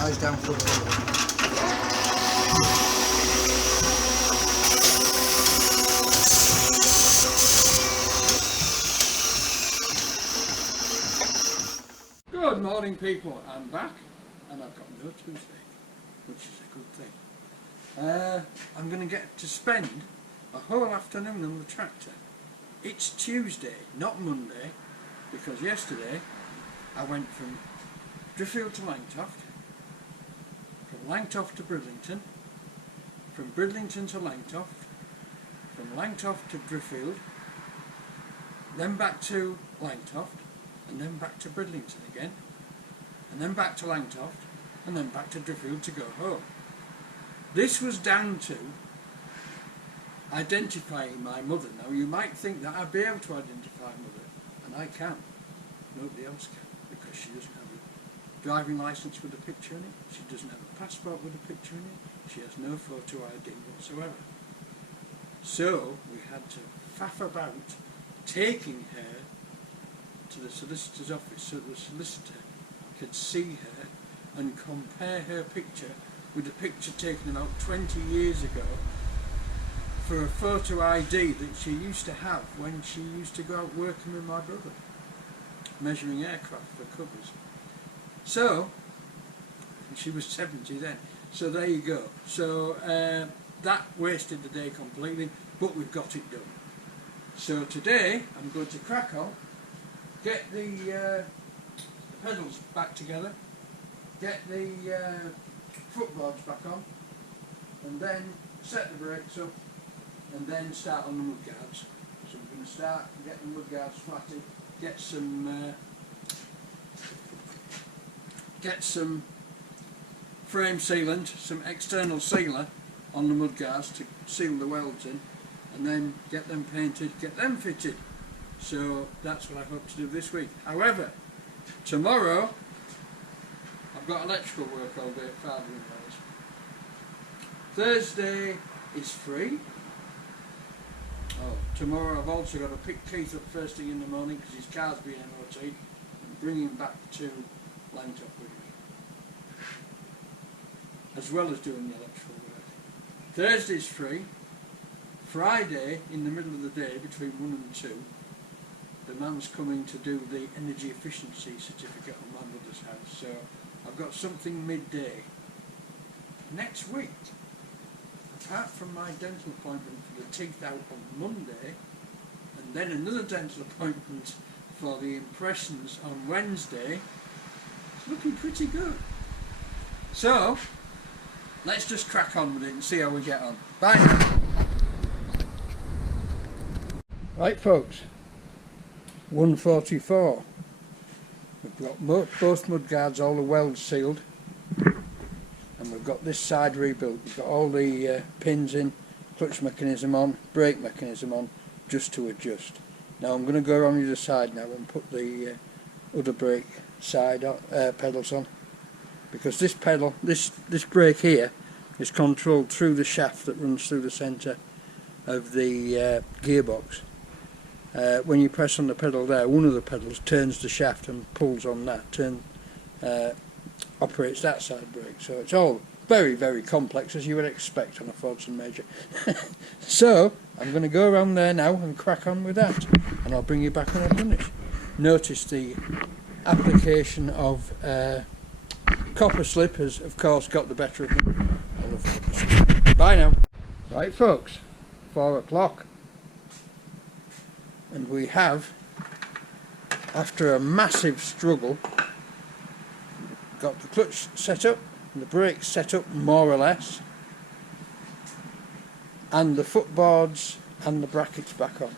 Eyes down for the Good morning, people. I'm back and I've got no toothache, which is a good thing. I'm going to get to spend a whole afternoon on the tractor. It's Tuesday, not Monday, because yesterday I went from Driffield to Langtoft, from Langtoft to Bridlington, from Bridlington to Langtoft, from Langtoft to Driffield, then back to Langtoft, and then back to Bridlington again, and then back to Langtoft, and then back to Driffield to go home. This was down to identifying my mother. Now you might think that I'd be able to identify mother, and I can. Nobody else can, because she doesn't have a driving licence with a picture in it, she doesn't have a passport with a picture in it, she has no photo ID whatsoever. So we had to faff about taking her to the solicitor's office so the solicitor could see her and compare her picture with a picture taken about 20 years ago for a photo ID that she used to have when she used to go out working with my brother, measuring aircraft for covers. So, she was 70 then, so there you go. So that wasted the day completely, but we've got it done. So today I'm going to crack on, get the pedals back together, get the footboards back on, and then set the brakes up, and then start on the mudguards. So we're going to start getting the mudguards flatted, get some frame sealant, some external sealer on the mudguards to seal the welds in, and then get them painted, get them fitted. So that's what I hope to do this week. However, tomorrow I've got electrical work all day at father-in-law's. Thursday is free. Oh, tomorrow I've also got to pick Keith up first thing in the morning because his car's being MOT and bring him back to Langtoft with me, as well as doing the electrical work. Thursday's free. Friday, in the middle of the day, between 1 and 2, the man's coming to do the energy efficiency certificate on my mother's house. So I've got something midday. Next week, apart from my dental appointment for the teeth out on Monday, and then another dental appointment for the impressions on Wednesday, it's looking pretty good. So, let's just crack on with it and see how we get on. Bye now. Right folks, 1:44. We've got both mudguards, all the welds sealed, and we've got this side rebuilt. We've got all the pins in, clutch mechanism on, brake mechanism on, just to adjust. Now I'm going to go around the other side now and put the other brake side pedals on, because this pedal, this brake here, is controlled through the shaft that runs through the centre of the gearbox. When you press on the pedal there, one of the pedals turns the shaft and pulls on that, operates that side brake. So it's all very, very complex, as you would expect on a Fordson Major. So I'm going to go around there now and crack on with that, and I'll bring you back when I've finished. Notice the application of copper slip has of course got the better of me. I love copper slip. Bye now. Right folks, 4 o'clock. And we have, after a massive struggle, got the clutch set up, and the brakes set up more or less, and the footboards and the brackets back on.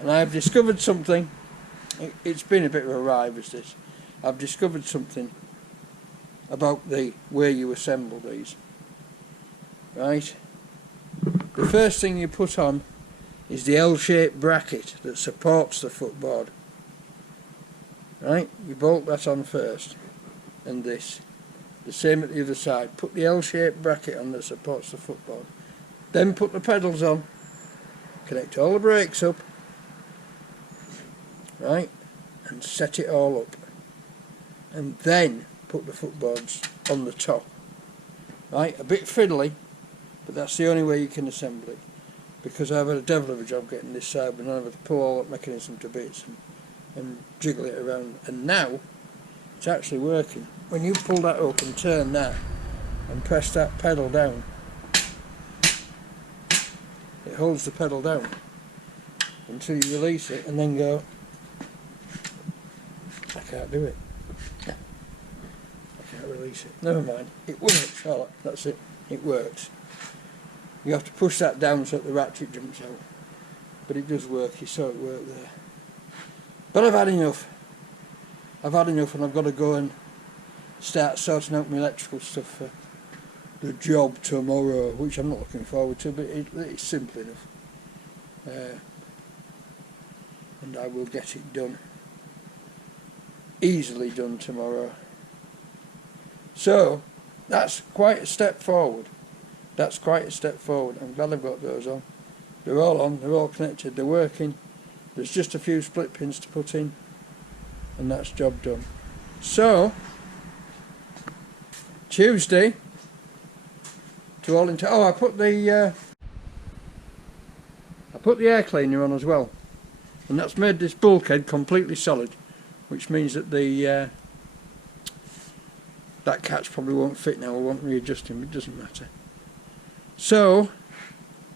And I've discovered something. It's been a bit of a ride as this. I've discovered something about the way you assemble these. Right? The first thing you put on is the L-shaped bracket that supports the footboard. Right, you bolt that on first, and this. The same at the other side. Put the L-shaped bracket on that supports the footboard. Then put the pedals on, connect all the brakes up, right, and set it all up. And then put the footboards on the top. Right, a bit fiddly, but that's the only way you can assemble it, because I've had a devil of a job getting this side, but I've had to pull all that mechanism to bits and jiggle it around, and now it's actually working. When you pull that up and turn that and press that pedal down, it holds the pedal down until you release it and then go. I can't do it. I can't release it. Never mind. It works, Charlotte. That's it. It works. You have to push that down so that the ratchet jumps out. But it does work. You saw it work there. But I've had enough. I've had enough, and I've got to go and start sorting out my electrical stuff for the job tomorrow, which I'm not looking forward to, but it's simple enough. And I will get it done. Easily done tomorrow. So that's quite a step forward. That's quite a step forward. I'm glad I've got those on. They're all on, they're all connected, they're working. There's just a few split pins to put in, and that's job done. So Tuesday to all into I put the air cleaner on as well, and that's made this bulkhead completely solid, which means that the that catch probably won't fit now. I won't readjust him, it doesn't matter. So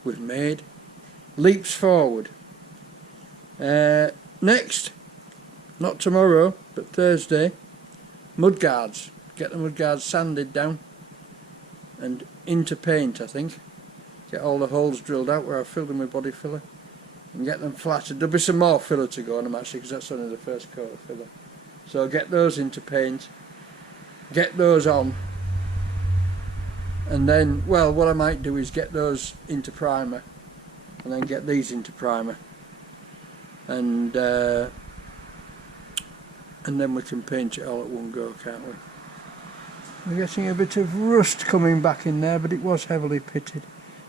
we've made leaps forward. Next, not tomorrow but Thursday, mudguards. Get the mudguards sanded down and into paint, I think. Get all the holes drilled out where I filled them with body filler and get them flattered. There'll be some more filler to go on them actually, because that's only the first coat of filler. So get those into paint, get those on, and then, well, what I might do is get those into primer and then get these into primer, and then we can paint it all at one go, can't we? We're getting a bit of rust coming back in there, but it was heavily pitted.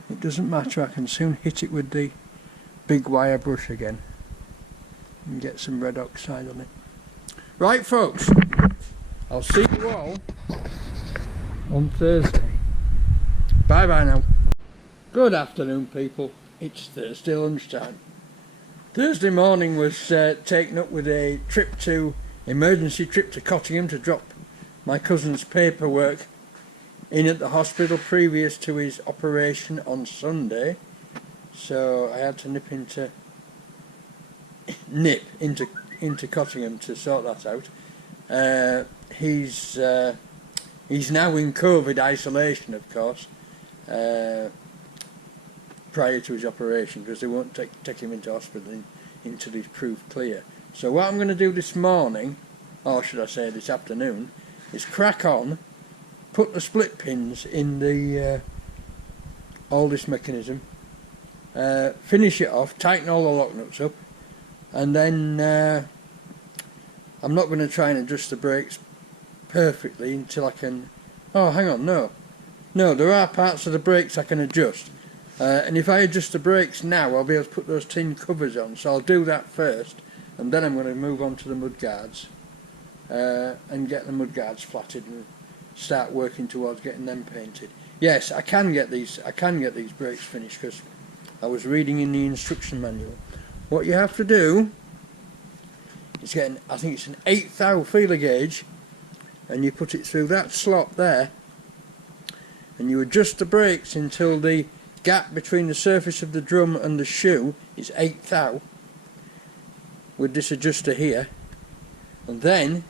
It doesn't matter, I can soon hit it with the big wire brush again and get some red oxide on it. Right folks, I'll see you all on Thursday. Bye bye now. Good afternoon people, it's Thursday lunchtime. Thursday morning was taken up with a emergency trip to Cottingham to drop my cousin's paperwork in at the hospital previous to his operation on Sunday. So I had to nip into Cottingham to sort that out. He's now in COVID isolation, of course, prior to his operation, because they won't take him into hospital until he's proved clear. So what I'm going to do this morning, or should I say this afternoon, is crack on, put the split pins in the all this mechanism, finish it off, tighten all the lock nuts up, and then I'm not going to try and adjust the brakes perfectly until I can. Oh, hang on, no, there are parts of the brakes I can adjust, and if I adjust the brakes now, I'll be able to put those tin covers on. So I'll do that first, and then I'm going to move on to the mudguards and get the mudguards flatted and start working towards getting them painted. Yes, I can get these brakes finished, because I was reading in the instruction manual. What you have to do is get I think it's an 1/8 thou feeler gauge, and you put it through that slot there, and you adjust the brakes until the gap between the surface of the drum and the shoe is 1/8 thou with this adjuster here, and then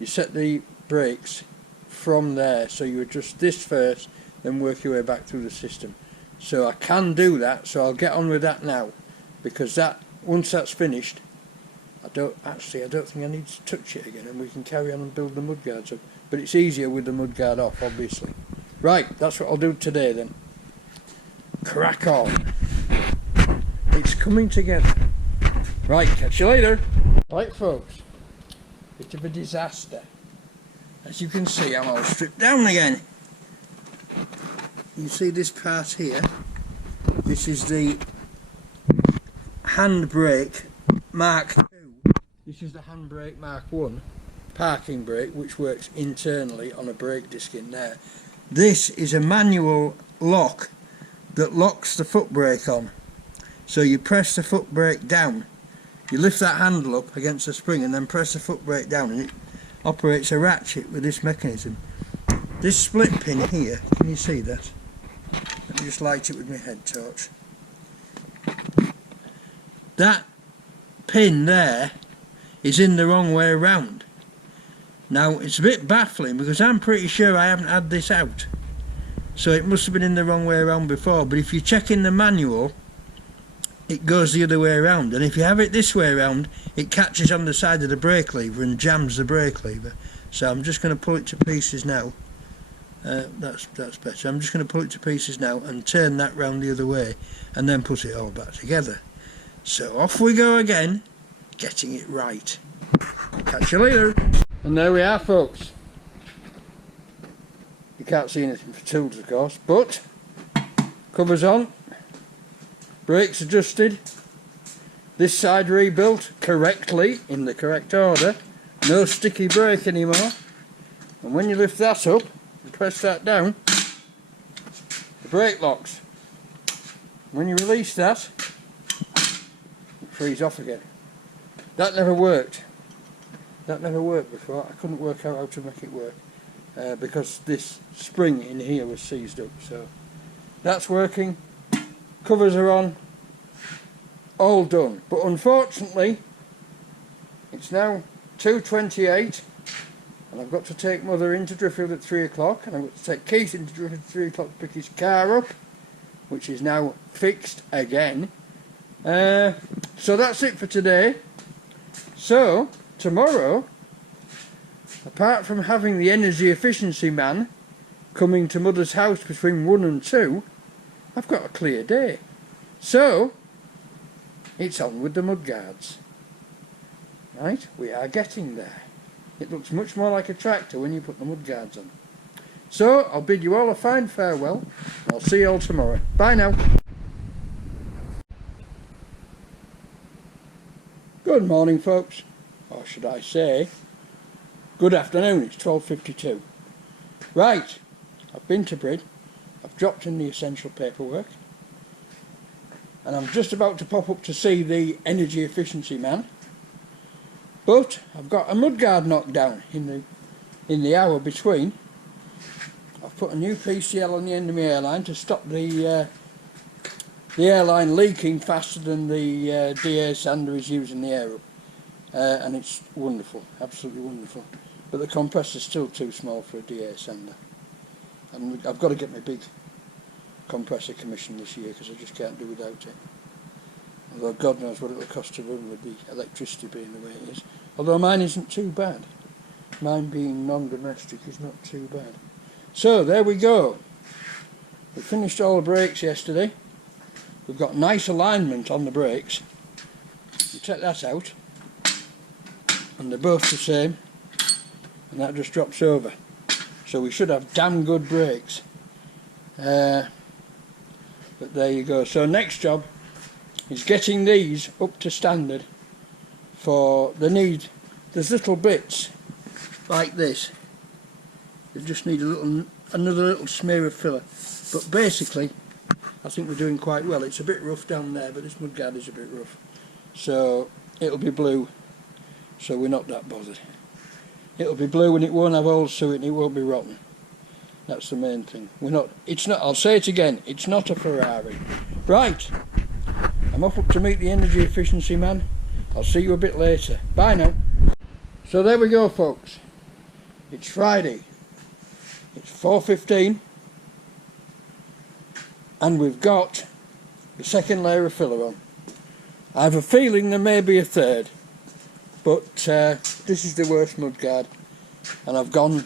you set the brakes from there. So you adjust this first, then work your way back through the system. So I can do that, so I'll get on with that now, because that, once that's finished, I don't think I need to touch it again, and we can carry on and build the mudguards up. But it's easier with the mudguard off, obviously. Right, that's what I'll do today then. Crack on. It's coming together. Right, catch you later. Right folks, bit of a disaster. As you can see, I'm all stripped down again. You see this part here? This is the handbrake Mark II. This is the handbrake Mark I. parking brake which works internally on a brake disc in there. This is a manual lock that locks the foot brake on. So you press the foot brake down, you lift that handle up against the spring and then press the foot brake down, and it operates a ratchet with this mechanism. This split pin here, can you see that? Let me just light it with my head torch. That pin there is in the wrong way around. Now it's a bit baffling because I'm pretty sure I haven't had this out, so it must have been in the wrong way around before, but if you check in the manual it goes the other way around, and if you have it this way around it catches on the side of the brake lever and jams the brake lever. So I'm just going to pull it to pieces now. That's better. I'm just going to pull it to pieces now and turn that round the other way and then put it all back together. So off we go again, getting it right. Catch you later. And there we are, folks. You can't see anything for tools of course, but covers on, brakes adjusted, this side rebuilt correctly in the correct order, no sticky brake anymore, and when you lift that up and press that down, the brake locks. When you release that, it frees off again. That never worked. That never worked before. I couldn't work out how to make it work because this spring in here was seized up. So that's working. Covers are on. All done. But unfortunately, it's now 2:28, and I've got to take Mother into Driffield at 3 o'clock, and I've got to take Keith into Driffield at 3 o'clock to pick his car up, which is now fixed again. So that's it for today. So tomorrow, apart from having the energy efficiency man coming to Mother's house between 1 and 2, I've got a clear day. So it's on with the mudguards. Right, we are getting there. It looks much more like a tractor when you put the mudguards on. So I'll bid you all a fine farewell. I'll see you all tomorrow. Bye now. Good morning, folks. Or should I say, good afternoon. It's 12:52. Right, I've been to Brid. I've dropped in the essential paperwork, and I'm just about to pop up to see the energy efficiency man. But I've got a mudguard knocked down in the hour between. I've put a new PCL on the end of my airline to stop the airline leaking faster than the DA sander is using the air up. And it's wonderful, absolutely wonderful. But the compressor's still too small for a DA sander. And I've got to get my big compressor commissioned this year because I just can't do without it. Although God knows what it'll cost to run with the electricity being the way it is. Although mine isn't too bad. Mine being non-domestic is not too bad. So there we go. We finished all the brakes yesterday. We've got nice alignment on the brakes. You take that out and they're both the same, and that just drops over. So we should have damn good brakes. But there you go. So next job is getting these up to standard for the need. There's little bits like this. You just need another little smear of filler. But basically, I think we're doing quite well. It's a bit rough down there, but this mudguard is a bit rough. So it'll be blue, so we're not that bothered. It'll be blue and it won't have holes through it and it won't be rotten. That's the main thing. I'll say it again, it's not a Ferrari. Right, I'm off up to meet the energy efficiency man. I'll see you a bit later. Bye now. So there we go, folks. It's Friday. It's 4:15. And we've got the second layer of filler on. I have a feeling there may be a third, but this is the worst mudguard, and I've gone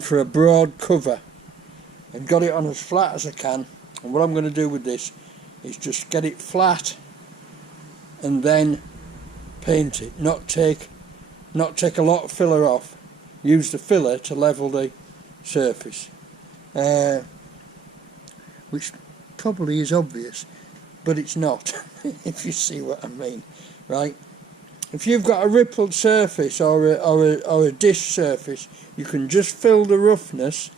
for a broad cover and got it on as flat as I can. And what I'm going to do with this is just get it flat and then paint it, not take a lot of filler off. Use the filler to level the surface, which probably is obvious, but it's not, if you see what I mean. Right, if you've got a rippled surface or a disc surface, you can just fill the roughness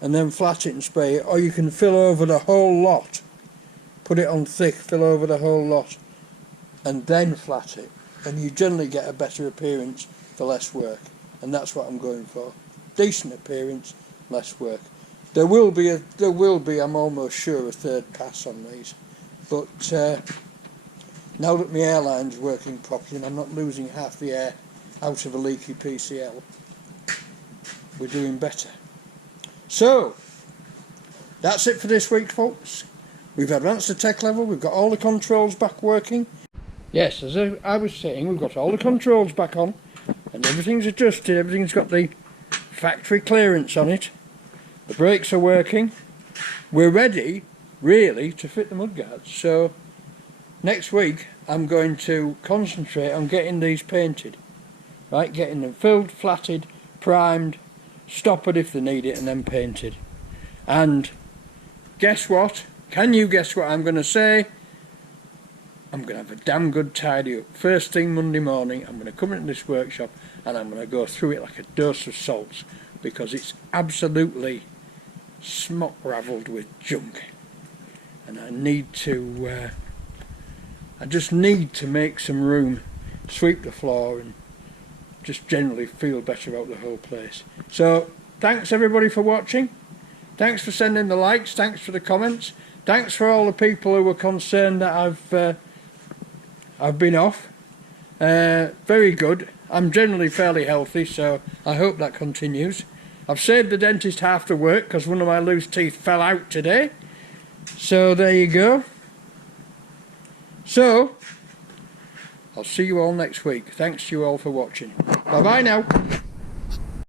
and then flat it and spray it, or you can fill over the whole lot, put it on thick, fill over the whole lot and then flat it, and you generally get a better appearance for less work, and that's what I'm going for. Decent appearance, less work. There will be, I'm almost sure, a third pass on these, but now that my airline's working properly and I'm not losing half the air out of a leaky PCL, we're doing better. So, that's it for this week, folks. We've advanced the tech level, we've got all the controls back working. Yes, as I was saying, we've got all the controls back on, and everything's adjusted, everything's got the factory clearance on it. The brakes are working. We're ready, really, to fit the mudguards. So, next week, I'm going to concentrate on getting these painted. Right, getting them filled, flatted, primed, stoppered if they need it, and then painted. And guess what? Can you guess what I'm going to say? I'm going to have a damn good tidy up. First thing Monday morning, I'm going to come into this workshop and I'm going to go through it like a dose of salts, because it's absolutely smock-ravelled with junk. And I need to, I just need to make some room, sweep the floor and just generally feel better about the whole place. So, thanks everybody for watching. Thanks for sending the likes, thanks for the comments. Thanks for all the people who were concerned that I've been off. Very good. I'm generally fairly healthy, so I hope that continues. I've saved the dentist half the work because one of my loose teeth fell out today. So there you go. So, I'll see you all next week. Thanks to you all for watching. Bye bye now.